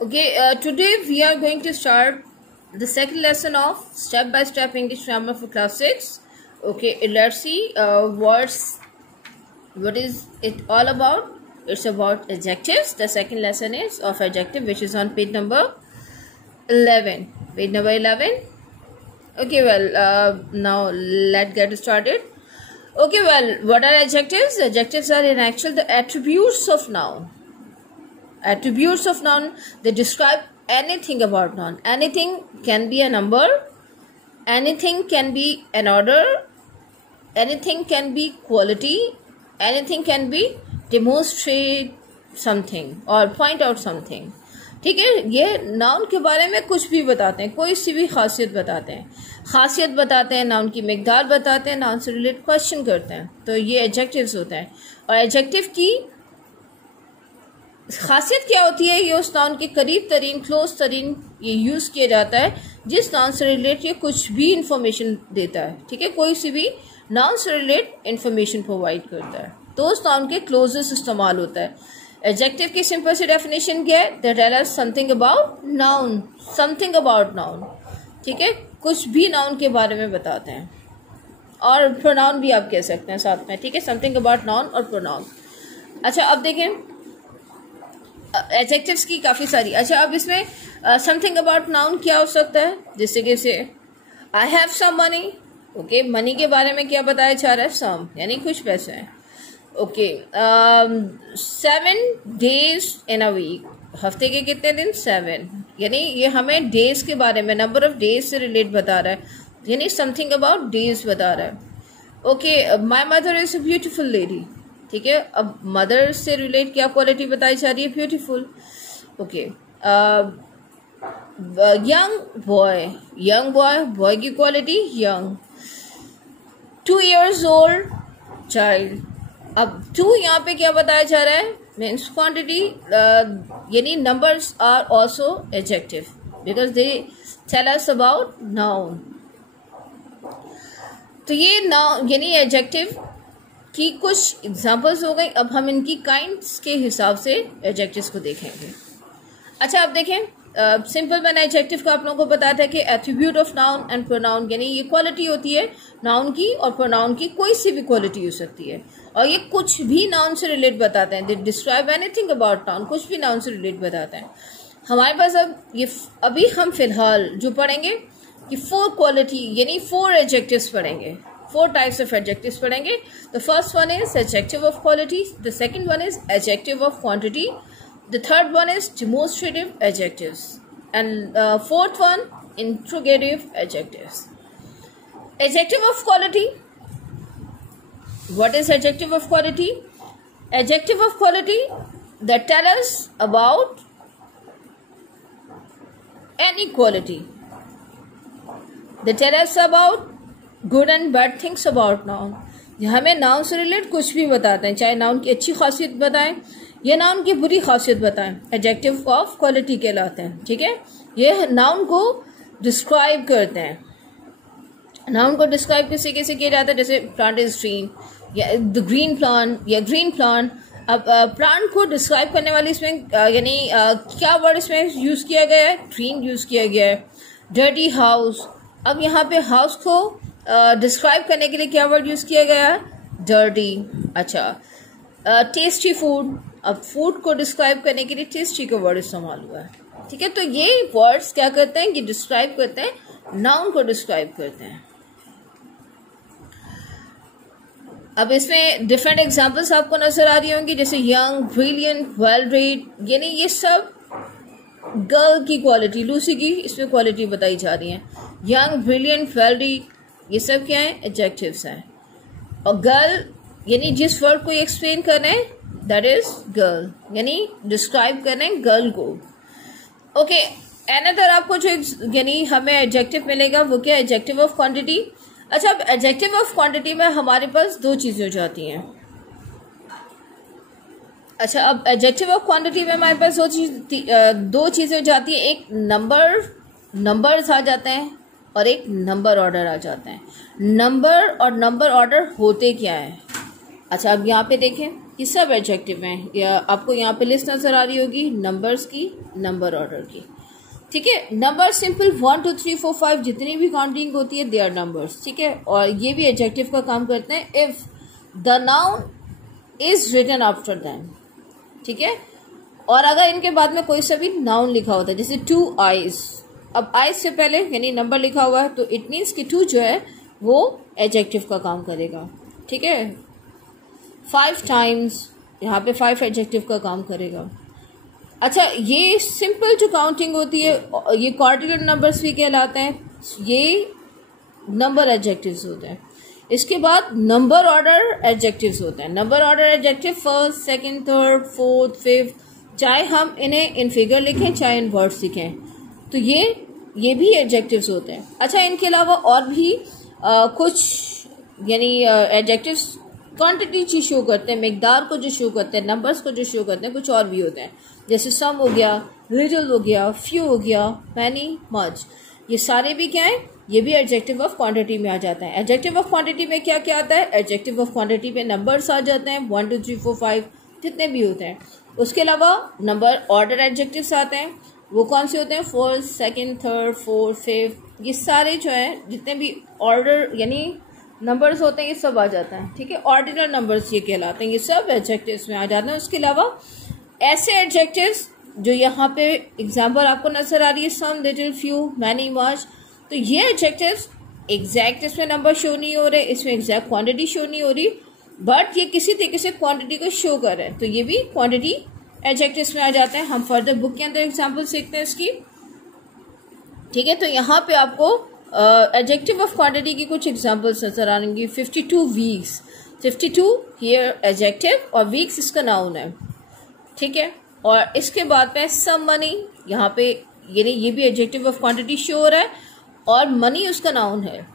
Okay, today we are going to start the second lesson of step-by-step English grammar for class 6. Okay, let's see what is it all about. It's about adjectives. The second lesson is of adjective, which is on page number 11. Page number 11. Okay, well, now let's get started. Okay, well, what are adjectives? Adjectives are in actual the attributes of noun. Attributes of noun, they describe anything about noun. Anything can be a number, anything can be an order, anything can be quality, anything can be demonstrate something or point out something. ठीक है, ये noun के बारे में कुछ भी बताते हैं, कोई सी भी खासियत बताते हैं, नाउन की मिकदार बताते हैं, नाउन से रिलेटेड क्वेश्चन करते हैं, तो ये एडजेक्टिव्स होते हैं. और एडजेक्टिव की खासियत क्या होती है? ये उस नाउन के करीब तरीन, क्लोज तरीन ये यूज़ किया जाता है जिस नाउन से रिलेटेड ये कुछ भी इंफॉर्मेशन देता है. ठीक है, कोई सी भी नाउन से रिलेटेड इंफॉर्मेशन प्रोवाइड करता है तो उस नाउन के क्लोजेस्ट इस्तेमाल होता है. एडजेक्टिव की सिंपल सी डेफिनेशन क्या है? That tell us something about noun, something about noun. ठीक है, कुछ भी नाउन के बारे में बताते हैं. और प्रोनाउन भी आप कह सकते हैं साथ में. ठीक है, समथिंग अबाउट नाउन और प्रोनाउन. अच्छा, अब देखें एडजेक्टिव्स की काफ़ी सारी. अच्छा, अब इसमें समथिंग अबाउट नाउन क्या हो सकता है? जैसे कि say I have some money. Okay, money के बारे में क्या बताया जा रहा है? सम यानी कुछ पैसे हैं. Okay, 7 days in a week. हफ्ते के कितने दिन? 7. यानी ये हमें डेज के बारे में, नंबर ऑफ डेज से रिलेट बता रहा है, यानी समथिंग अबाउट डेज बता रहा है. Okay, my mother is a beautiful lady. ठीक है, अब मदर से रिलेट क्या क्वालिटी बताई जा रही है? Beautiful. Okay, young boy, boy की quality young. 2 years old child. अब 2 यहाँ पे क्या बताया जा रहा है? मीन्स क्वांटिटी, यानी numbers are also adjective because they tell us about noun. तो ये नाउन यानी एडजेक्टिव की कुछ एग्जाम्पल्स हो गई. अब हम इनकी काइंड्स के हिसाब से एडजेक्टिव्स को देखेंगे. अच्छा, अब देखें, सिंपल मैंने एडजेक्टिव का आप लोगों को बताया था कि attribute of noun and pronoun, यानी ये क्वालिटी होती है नाउन की और प्रोनाउन की, कोई सी भी क्वालिटी हो सकती है और ये कुछ भी नाउन से रिलेट बताते हैं. दे डिस्क्राइब एनीथिंग अबाउट नाउन, कुछ भी नाउन से रिलेट बताते हैं. हमारे पास अब ये अभी हम फिलहाल जो पढ़ेंगे कि 4 क्वालिटी यानी 4 एडजेक्टिव्स पढ़ेंगे. 4 types of adjectives पढ़ेंगे. The first one is adjective of quality. The second one is adjective of quantity. The third one is demonstrative adjectives. And fourth one, interrogative adjectives. Adjective of quality. What is adjective of quality? Adjective of quality that tell us about any quality. They tell us about good and bad things about noun. हमें noun से relate कुछ भी बताते हैं, चाहे noun की अच्छी खासियत बताएं या नाउन की बुरी खासियत बताएं, एडजेक्टिव ऑफ क्वालिटी कहलाते हैं. ठीक है, ये नाउन को डिस्क्राइब करते हैं. नाउन को डिस्क्राइब किसी कैसे किया जाता है? जैसे प्लांट इज ग्रीन या द ग्रीन प्लांट या ग्रीन प्लांट. अब प्लांट को डिस्क्राइब करने वाली इसमें यानी क्या वर्ड इसमें यूज़ किया गया है? ग्रीन यूज़ किया गया है. Dirty house. अब यहाँ पे हाउस को डिस्क्राइब करने के लिए क्या वर्ड यूज़ किया गया है? डर्टी. अच्छा, टेस्टी फूड. अब फूड को डिस्क्राइब करने के लिए टेस्टी का वर्ड इस्तेमाल हुआ है. ठीक है, तो ये वर्ड्स क्या करते हैं? ये डिस्क्राइब करते हैं, नाउन को डिस्क्राइब करते हैं. अब इसमें डिफरेंट एग्जांपल्स आपको नजर आ रही होंगी, जैसे यंग, ब्रिलियंट, वेल रेड, यानी ये सब गर्ल की क्वालिटी, लूसी की इसमें क्वालिटी बताई जा रही है. यंग, ब्रिलियंट, वेल रेड, ये सब क्या है? एडजेक्टिव्स हैं. और गर्ल यानी जिस वर्ड को एक्सप्लेन कर रहे हैं दैट इज गर्ल, यानी डिस्क्राइब कर रहे हैं गर्ल को. ओके, अनदर आपको जो यानी हमें एडजेक्टिव मिलेगा वो क्या? Adjective of quantity. अच्छा, अब एडजेक्टिव ऑफ क्वांटिटी में हमारे पास 2 चीज़ें हो जाती हैं. अच्छा, अब एडजेक्टिव ऑफ क्वांटिटी में हमारे पास 2 चीज़ें हो जाती है. एक नंबर्स आ जाते हैं और एक नंबर ऑर्डर आ जाते हैं. नंबर और नंबर ऑर्डर होते क्या है? अच्छा, अब यहाँ पे देखें ये सब एडजेक्टिव हैं। या आपको यहाँ पे लिस्ट नज़र आ रही होगी नंबर्स की, नंबर ऑर्डर की, ठीक है। नंबर सिंपल 1 2 3 4 5 जितनी भी काउंटिंग होती है दे आर नंबर्स, ठीक है। और ये भी एडजेक्टिव का काम करते हैं if the noun is written after them, ठीक है। और अगर इनके बाद में कोई सा भी नाउन लिखा होता है, जैसे 2 eyes, अब eyes से पहले यानी नंबर लिखा हुआ है तो इट मीन्स कि 2 जो है वो एडजेक्टिव का काम करेगा, ठीक है। 5 times, यहाँ पे 5 एडजेक्टिव का काम करेगा। अच्छा, ये सिंपल जो काउंटिंग होती है ये क्वार्टिलर नंबर्स भी कहलाते हैं, ये नंबर एडजेक्टिव्स होते हैं। इसके बाद नंबर ऑर्डर एडजेक्टिव्स होते हैं। Number order adjective first, second, third, fourth, fifth, चाहे हम इन्हें इन फिगर लिखें चाहे इन वर्ड्स लिखें, तो ये भी एडजेक्टिव्स होते हैं। अच्छा, इनके अलावा और भी कुछ यानी एडजेक्टिव्स क्वांटिटी जो शो करते हैं, मिकदार को जो शो करते हैं, नंबर्स को जो शो करते हैं, कुछ और भी होते हैं। जैसे सम हो गया, लिटिल हो गया, फ्यू हो गया, मैनी, मच, ये सारे भी क्या है, ये भी एडजेक्टिव ऑफ क्वांटिटी में आ जाता है। एडजेक्टिव ऑफ क्वांटिटी में क्या क्या आता है, एडजेक्टिव ऑफ क्वांटिटी में नंबर्स आ जाते हैं 1 2 3 4 5 जितने भी होते हैं। उसके अलावा नंबर ऑर्डर एडजेक्टिव्स आते हैं, वो कौन से होते हैं, first, second, third, fourth, fifth, ये सारे जो है जितने भी ऑर्डर यानी नंबर्स होते हैं ये सब आ जाता है, ठीक है। ऑर्डिनल नंबर्स ये कहलाते हैं, ये सब एडजेक्टिव्स में आ जाते हैं। उसके अलावा ऐसे एडजेक्टिव्स जो यहाँ पे एग्जाम्पल आपको नजर आ रही है, सम, लिटिल, फ्यू, मैनी, मच, तो ये एडजेक्टिव्स एग्जैक्ट इसमें नंबर शो नहीं हो रहे, इसमें एग्जैक्ट क्वांटिटी शो नहीं हो रही, बट ये किसी तरीके से क्वांटिटी को शो कर रहे हैं, तो ये भी क्वांटिटी एडजेक्टिव्स में आ जाते हैं। हम फर्दर बुक के अंदर एग्जाम्पल सीखते हैं इसकी, ठीक है। तो यहाँ पे आपको एडजेक्टिव ऑफ क्वांटिटी की कुछ एग्जाम्पल्स नजर आएंगी। 52 वीक्स, 52 हियर एडजेक्टिव और वीक्स इसका नाउन है, ठीक है। और इसके बाद में सम मनी, यहाँ पे यानी ये भी एडजेक्टिव ऑफ क्वांटिटी शो हो रहा है और मनी उसका नाउन है,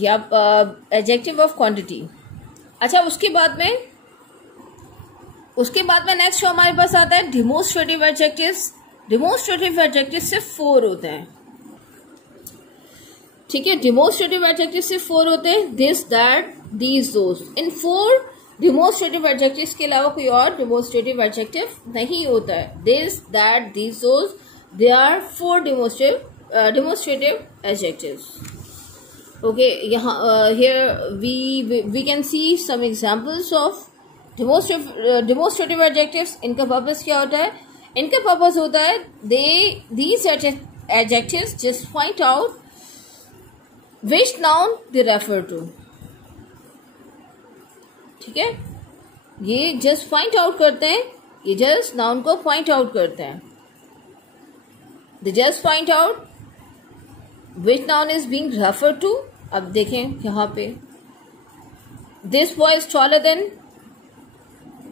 या एडजेक्टिव ऑफ क्वांटिटी। अच्छा, उसके बाद में नेक्स्ट जो हमारे पास आता है डिमोन्स्ट्रेटिव एडजेक्टिव्स। डिमोन्स्ट्रेटिव एडजेक्टिव सिर्फ 4 होते हैं, ठीक है। डिमोन्स्ट्रेटिव एडजेक्टिव सिर्फ 4 होते हैं, दिस, दैट, दीज, दोज। इन 4 डिमोन्स्ट्रेटिव एडजेक्टिव्स के अलावा कोई और डिमोन्स्ट्रेटिव एडजेक्टिव नहीं होता है। This, that, these, those, they are 4 demonstrative adjectives. Okay, यहाँ here we can see some examples of demonstrative adjectives. इनका पर्पस क्या होता है, इनका पर्पस होता है these adjectives just point out which noun they refer to, ठीक है। ये just point out करते हैं, ये just noun को point out करते हैं, they just point out which noun is being referred to। अब देखें यहाँ पे this boy is taller than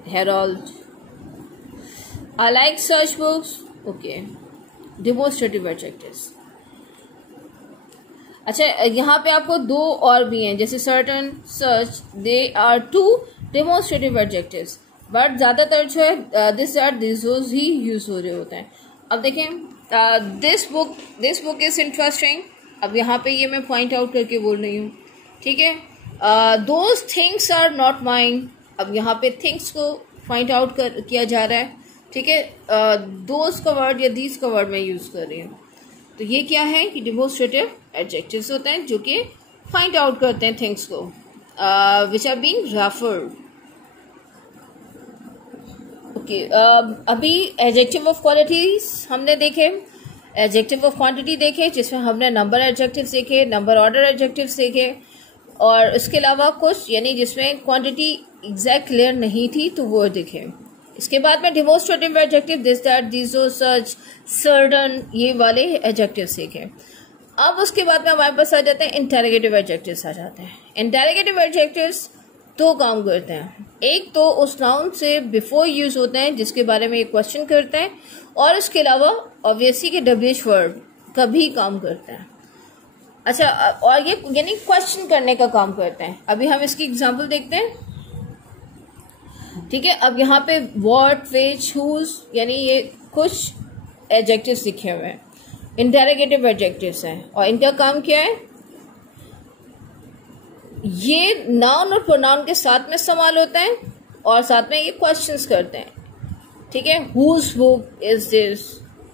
Harold, I like such books, okay, demonstrative adjectives। अच्छा, यहाँ पे आपको 2 और भी हैं, जैसे certain, such, they are 2 demonstrative adjectives, but ज़्यादातर जो है this, that, these, those he use हो रहे होते हैं। अब देखें this book is interesting, अब यहाँ पे ये मैं पॉइंट आउट करके बोल रही हूँ, ठीक है। Those things are not mine, अब यहाँ पे थिंग्स को पॉइंट आउट किया जा रहा है, ठीक है। दोज का वर्ड या दीज का वर्ड मैं यूज़ कर रही हूँ, तो ये क्या है कि डिमोन्स्ट्रेटिव एडजेक्टिव्स होते हैं जो कि पॉइंट आउट करते हैं थिंग्स को, which are being referred. Okay, अभी एडजेक्टिव ऑफ क्वालिटीज हमने देखे, एडजेक्टिव ऑफ क्वांटिटी देखे जिसमें हमने नंबर एडजेक्टिव्स देखे, नंबर ऑर्डर एडजेक्टिव्स देखे, और इसके अलावा कुछ यानी जिसमें क्वांटिटी एग्जैक्ट क्लियर नहीं थी तो वो देखे। इसके बाद में demonstrative adjective this, that, these, those, such, certain, ये वाले एडजेक्टिव्स देखे। अब उसके बाद में हमारे पास आ जाते हैं इंटेरोगेटिव एडजेक्टिव्स आ जाते हैं। इंटेरोगेटिव एडजेक्टिव्स 2 काम करते हैं, एक तो उस नाउन से बिफोर यूज होते हैं जिसके बारे में ये क्वेश्चन करते हैं, और इसके अलावा ऑब्वियसली के WH वर्ड का भी काम करते हैं। अच्छा, और ये यानी क्वेश्चन करने का काम करते हैं। अभी हम इसकी एग्जांपल देखते हैं, ठीक है। अब यहाँ पे व्हाट, व्हिच, हुज यानी ये कुछ एडजेक्टिव्स लिखे हुए हैं, इंटेरोगेटिव एडजेक्टिव्स हैं, और इनका काम क्या है, ये नाउन और प्रोनाउन के साथ में इस्तेमाल होता है और साथ में ये क्वेश्चंस करते हैं, ठीक है। Whose book is this,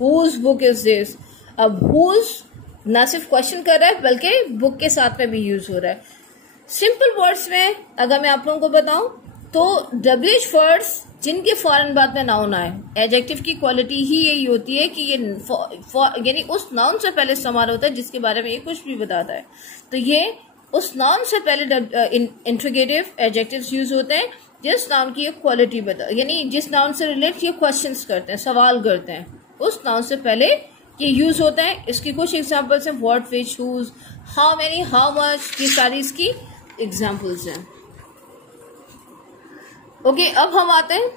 whose book is this. अब हुज ना सिर्फ क्वेश्चन कर रहा है बल्कि बुक के साथ में भी यूज हो रहा है। सिंपल वर्ड्स में अगर मैं आप लोगों को बताऊं तो WH वर्ड्स जिनके फौरन बाद में नाउन आए, एडजेक्टिव की क्वालिटी ही यही होती है कि ये यानी उस नाउन से पहले इस्तेमाल होता है जिसके बारे में ये कुछ भी बताता है। तो ये उस नाउन से पहले इंट्रोगेटिव एडजेक्टिव्स यूज होते हैं जिस नाउन की ये क्वालिटी बता, यानी जिस नाउन से रिलेट ये क्वेश्चंस करते हैं, सवाल करते हैं, उस नाउन से पहले ये यूज होता है। इसकी कुछ एग्जांपल्स हैं, what, which, whose, how many, how much, ये सारी इसकी एग्जांपल्स हैं। ओके, अब हम आते हैं,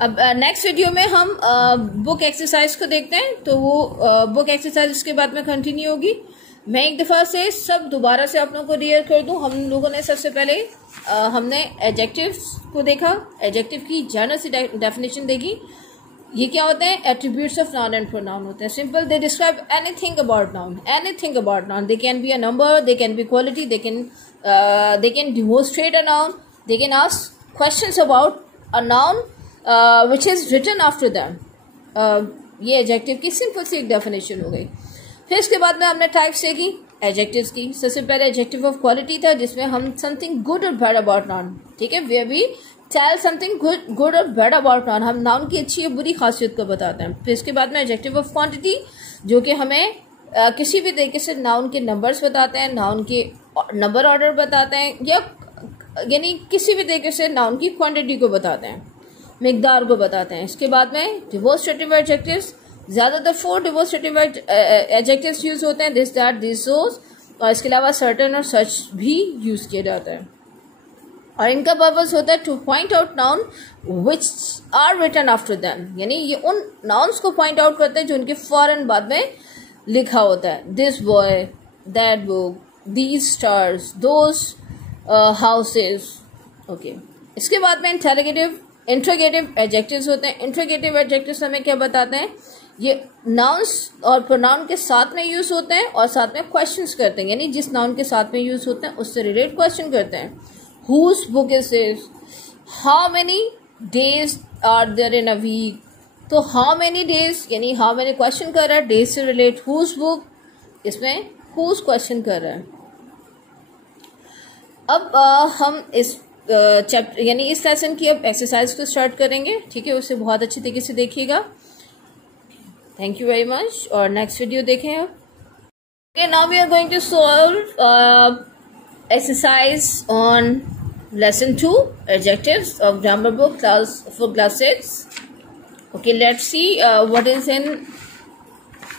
अब नेक्स्ट वीडियो में हम बुक एक्सरसाइज को देखते हैं। तो वो बुक एक्सरसाइज उसके बाद में कंटिन्यू होगी। मैं एक दफ़ा से सब दोबारा से आप लोगों को रियल कर दूं। हम लोगों ने सबसे पहले हमने एडजेक्टिव्स को देखा, एडजेक्टिव की जनरल सी डेफिनेशन देखी। ये क्या होते हैं? Attributes of noun and pronoun होते हैं। Simple, they describe anything about noun, anything about noun. They can be a number, they can be quality, they can demonstrate a noun, they can ask questions about a noun which is written after them. ये adjective की simple सी एक definition हो गई। फिर इसके बाद में हमने टाइप्स देखी एडजेक्टिव्स की। सबसे पहले एडजेक्टिव ऑफ क्वालिटी था जिसमें हम समथिंग गुड और बैड अबाउट नाउन, ठीक है, वे भी टेल समथिंग गुड और बैड अबाउट नाउन, हम नाउन की अच्छी या बुरी खासियत को बताते हैं। फिर इसके बाद में एडजेक्टिव ऑफ क्वांटिटी जो कि हमें किसी भी तरीके से नाउन के नंबर्स बताते हैं, नाउन के नंबर ऑर्डर बताते हैं, या यानी किसी भी तरीके से नाउन की क्वांटिटी को बताते हैं, मिकदार को बताते हैं। इसके बाद में डिमोन्स्ट्रेटिव एडजेक्टिव्स, ज्यादातर 4 डिमोन्स्ट्रेटिव एडजेक्टिव्स यूज होते हैं, दिस, दैट, दिस, दोस, और इसके अलावा सर्टेन और सच भी यूज किया जाता है। और इनका पर्पस होता है to point out noun which are written after them, यानी ये उन नाउन्स को पॉइंट आउट करते हैं जो उनके फौरन बाद में लिखा होता है। This boy, that book, these stars, those houses. Okay, इसके बाद में इंट्रोगेटिव एडजेक्टिव्स होते हैं। इंट्रोगेटिव एडजेक्टिव्स हमें क्या बताते हैं? ये नाउन्स और प्रोनाउन के साथ में यूज होते हैं और साथ में क्वेश्चंस करते हैं, यानी जिस नाउन के साथ में यूज होते हैं उससे रिलेटेड क्वेश्चन करते हैं। Whose book is this, how many days are there in a week. तो हाउ मेनी डेज यानी हाउ मेनी क्वेश्चन कर रहा है, डेज से रिलेट। हुज बुक, इसमें हुज क्वेश्चन कर रहा है। अब हम इस चैप्टर यानी इस लेसन की अब एक्सरसाइज को स्टार्ट करेंगे, ठीक है, उसे बहुत अच्छी तरीके से देखिएगा। थैंक यू वेरी मच, और नेक्स्ट वीडियो देखें आप। Okay, now we are going to solve exercise on lesson 2 adjectives of grammar book for class 6. Okay, let's see what is in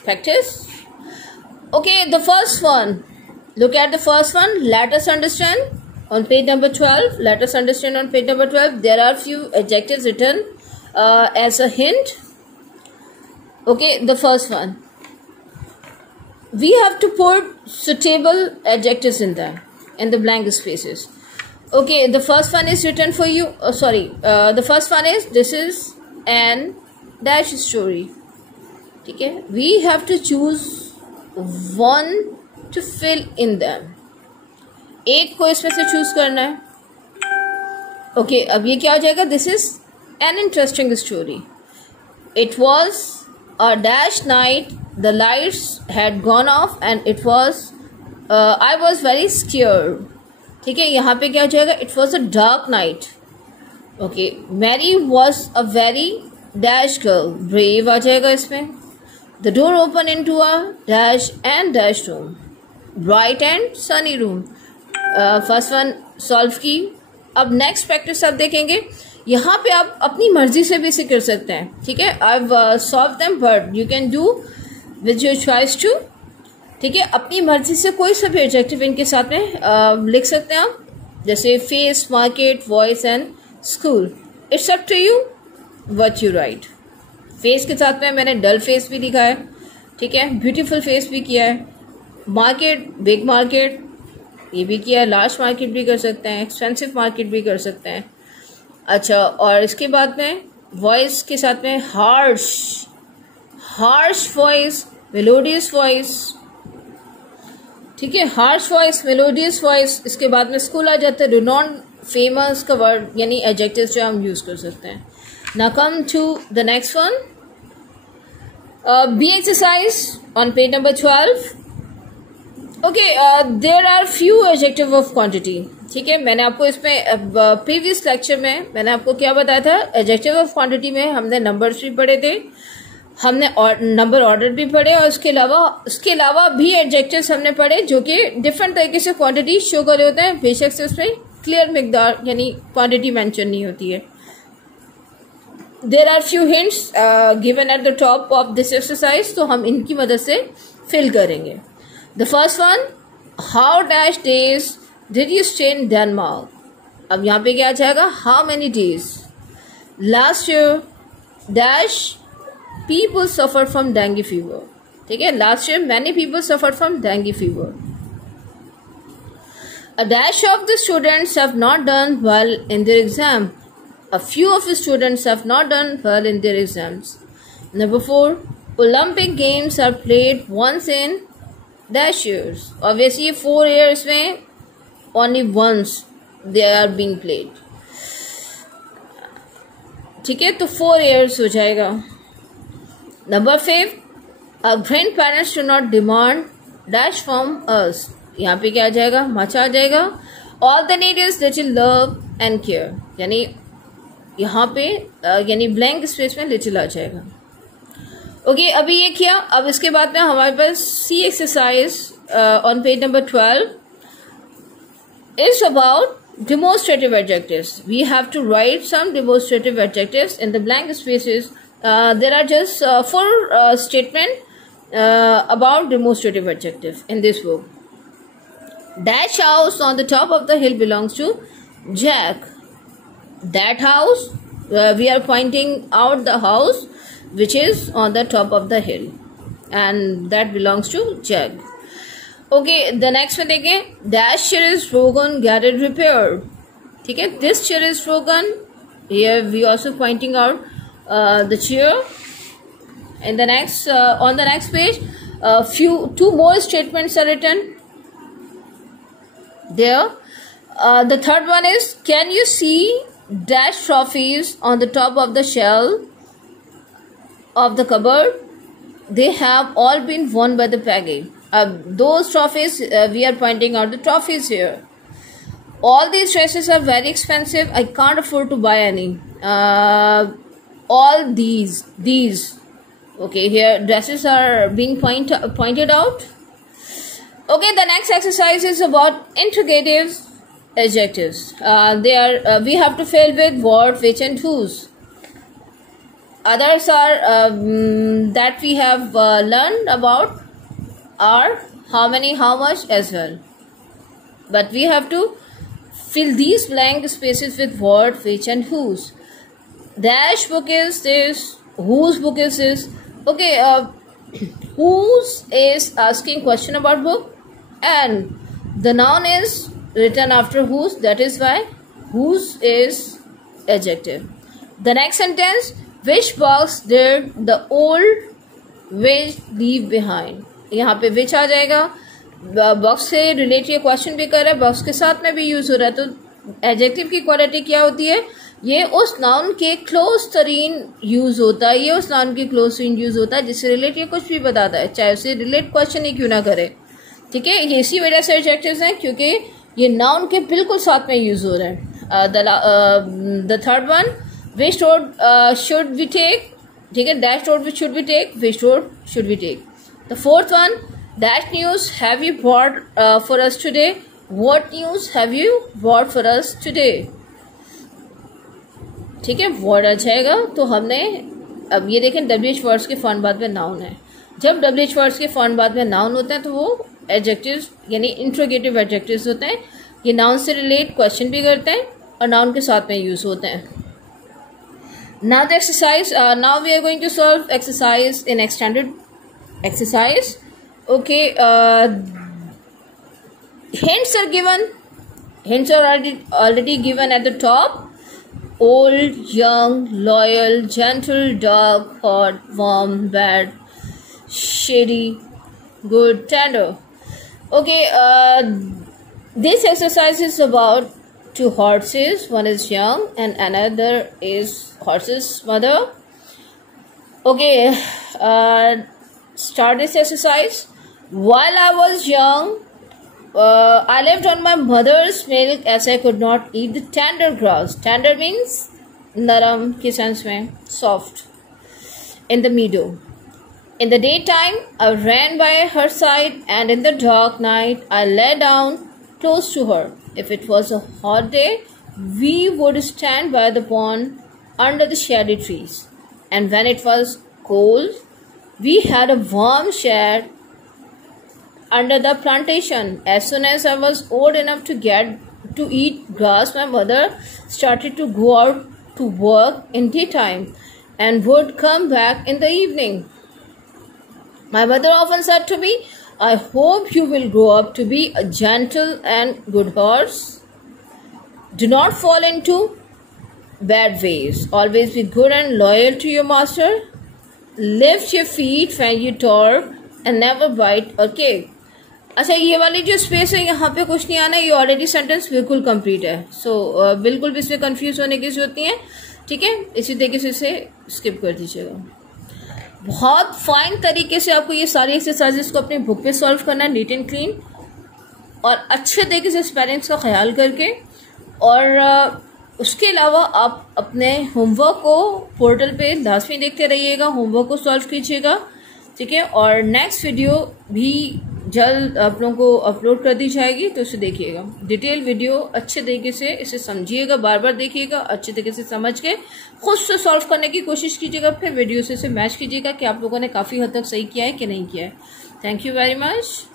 practice. Okay, the first one, look at the first one. Let us understand on page number 12. Let us understand on page number 12. There are few adjectives written as a hint. Okay, the first one. We have to put suitable adjectives in there, in the blank spaces. Okay, the first one is written for you. The first one is, this is an dash story. Okay, we have to choose one to fill in them. एक को इसमें से choose करना है। Okay, अब ये क्या हो जाएगा? This is an interesting story. It was a dash night, the lights had gone off and it was I was very scared. ठीक है, यहाँ पे क्या हो जाएगा? It was a dark night. Okay, Mary was a very dash girl, brave आ जाएगा इसमें। The door open into a dash and dash room, bright and sunny room. First one solve की। अब नेक्स्ट प्रैक्टिस आप देखेंगे, यहाँ पे आप अपनी मर्जी से भी इसे कर सकते हैं। ठीक है, I solve them but you can do with your choice too. ठीक है, अपनी मर्जी से कोई सा भी एडजेक्टिव इनके साथ में लिख सकते हैं आप, जैसे face, market, voice and school. It's up to you what you write. Face के साथ में मैंने डल फेस भी लिखा है, ठीक है, ब्यूटीफुल फेस भी किया है, मार्केट, बिग मार्केट ये भी किया है, लार्ज मार्केट भी कर सकते हैं, एक्सपेंसिव मार्केट भी कर सकते हैं। अच्छा, और इसके बाद में वॉइस के साथ में हार्श वॉइस, मेलोडियस वॉइस, ठीक है, हार्श वॉइस, मेलोडियस वॉइस, इसके बाद में स्कूल आ जाता है, रिनॉन्ड, फेमस का वर्ड यानी एडजेक्टिव्स जो हम यूज कर सकते हैं. Now come to the next one, B exercise on page number 12. Okay, there are few adjective of quantity. ठीक है, मैंने आपको इसमें प्रीवियस लेक्चर में मैंने आपको क्या बताया था, एडजेक्टिव ऑफ क्वांटिटी में हमने नंबर्स भी पढ़े थे, हमने नंबर ऑर्डर भी पढ़े, और उसके अलावा भी एडजेक्टिव्स हमने पढ़े जो कि डिफरेंट तरीके से क्वांटिटी शो कर रहे होते हैं, बेशक से उसमें क्लियर मिकदार यानी क्वांटिटी मेंशन नहीं होती है. There are few hints given at the top of this exercise, तो हम इनकी मदद से फिल करेंगे. The first one, how dash days did you stay in Denmark. अब यहाँ पे क्या आ जाएगा, how many days. Last year dash people suffered from dengue fever. ठीक है, last year many people suffered from dengue fever. A dash of the students have not done well in their exam. A few of the students have not done well in their exams. Number 4, Olympic games are played once in dash years. Obviously 4 years में only once they are being played. ठीक है, तो 4 years हो जाएगा. Number 5, our grandparents do not demand dash from us. यहाँ पे क्या आ जाएगा, मच आ जाएगा. All they need is little love and care. यानी यहाँ पे यानी ब्लैंक स्पेस में लिटिल आ जाएगा. ओके, अभी ये किया. अब इसके बाद में हमारे पास C exercise on page number 12 is about demonstrative adjectives. We have to write some demonstrative adjectives in the blank spaces. There are just 4 statements about demonstrative adjective in this book. Dash house on the top of the hill belongs to Jack. That house, we are pointing out the house which is on the top of the hill, and that belongs to Jack. Okay, the next one देखें, dash chair is broken, get it repaired. ठीक है, this chair is broken. Here we also pointing out the chair. In the next on the next page, two more statements are written there. The third one is, can you see dash trophies on the top of the shelf of the cupboard? They have all been won by the Peggy. Those trophies, we are pointing out the trophies here. All these dresses are very expensive. I can't afford to buy any. All these. Okay, here dresses are being pointed out. Okay, the next exercise is about interrogative adjectives. We have to fill with what, which, and whose. Others are that we have learned about are how many, how much as well. But we have to fill these blank spaces with what, which, and whose. Dash book is this, whose book is this. Okay, whose is asking question about book, and the noun is written after whose, that is why whose is adjective. The next sentence, which box did the old witch leave behind. यहाँ पे which आ जाएगा, box से related question भी कर रहा है, box के साथ में भी यूज हो रहा है. तो एडजेक्टिव की क्वालिटी क्या होती है, ये उस नाउन के क्लोज तरीन यूज होता है, ये उस नाउन के क्लोज तरीन यूज होता है जिससे रिलेट ये कुछ भी बताता है, चाहे उसे रिलेट क्वेश्चन ही क्यों ना करे. ठीक है, ये इसी वजह से एडजेक्टिव्स हैं क्योंकि ये नाउन के बिल्कुल साथ में यूज हो रहे हैं. The third one, which road should we take. ठीक है, dash road which should we take, which road should we take. The fourth one, dash news have you bought for us today? What news have you bought for us today? ठीक है, word आ जाएगा. तो हमने अब ये देखें, WH words के form बाद में नाउन है. जब WH वर्ड्स के फॉर्म बाद में नाउन होते हैं तो वो एडजेक्टिव्स यानी इंट्रोगेटिव एडजेक्टिव्स होते हैं. ये नाउन से रिलेट क्वेश्चन भी करते हैं और नाउन के साथ में यूज होते हैं. Now the exercise. Now we are going to solve exercise in extended exercise. Okay, hints are given. Hints are already given at the top. Old, young, loyal, gentle, dark, hot, warm, bad, shady, good, tender. Okay, this exercise is about two horses. One is young and another is horse's mother. Okay, start this exercise. While I was young, I lived on my mother's milk as I could not eat the tender grass. Tender means naram के sense में, soft, in the meadow. In the daytime, I ran by her side, and in the dark night, I lay down close to her. If it was a hot day, we would stand by the pond under the shady trees. And when it was cold, we had a warm shed under the plantation. As soon as I was old enough to eat grass, my mother started to go out to work in daytime and would come back in the evening. My mother often said to me, I hope you will grow up to be a gentle and good horse. Do not fall into bad ways. Always be good and loyal to your master. Lift your feet when you talk and never bite or kick. अच्छा, ये वाली जो space है यहाँ पे कुछ नहीं आना, ये ऑलरेडी सेंटेंस बिल्कुल कंप्लीट है. सो बिल्कुल भी इसमें कंफ्यूज होने की जरूरत नहीं है. ठीक है, इसी तरीके से इसे स्किप कर दीजिएगा. बहुत फाइन तरीके से आपको ये सारी एक्सरसाइजेस को अपनी बुक पे सॉल्व करना है, नीट एंड क्लीन, और अच्छे तरीके से स्पेलिंग्स का ख्याल करके. और उसके अलावा आप अपने होमवर्क को पोर्टल पे लाजमी देखते रहिएगा, होमवर्क को सॉल्व कीजिएगा. ठीक है, और नेक्स्ट वीडियो भी जल्द आप लोगों को अपलोड कर दी जाएगी, तो उसे देखिएगा. डिटेल वीडियो अच्छे तरीके से इसे समझिएगा, बार बार देखिएगा, अच्छे तरीके से समझ के खुद से सॉल्व करने की कोशिश कीजिएगा. फिर वीडियो से इसे मैच कीजिएगा कि आप लोगों ने काफ़ी हद तक सही किया है कि नहीं किया है. Thank you very much.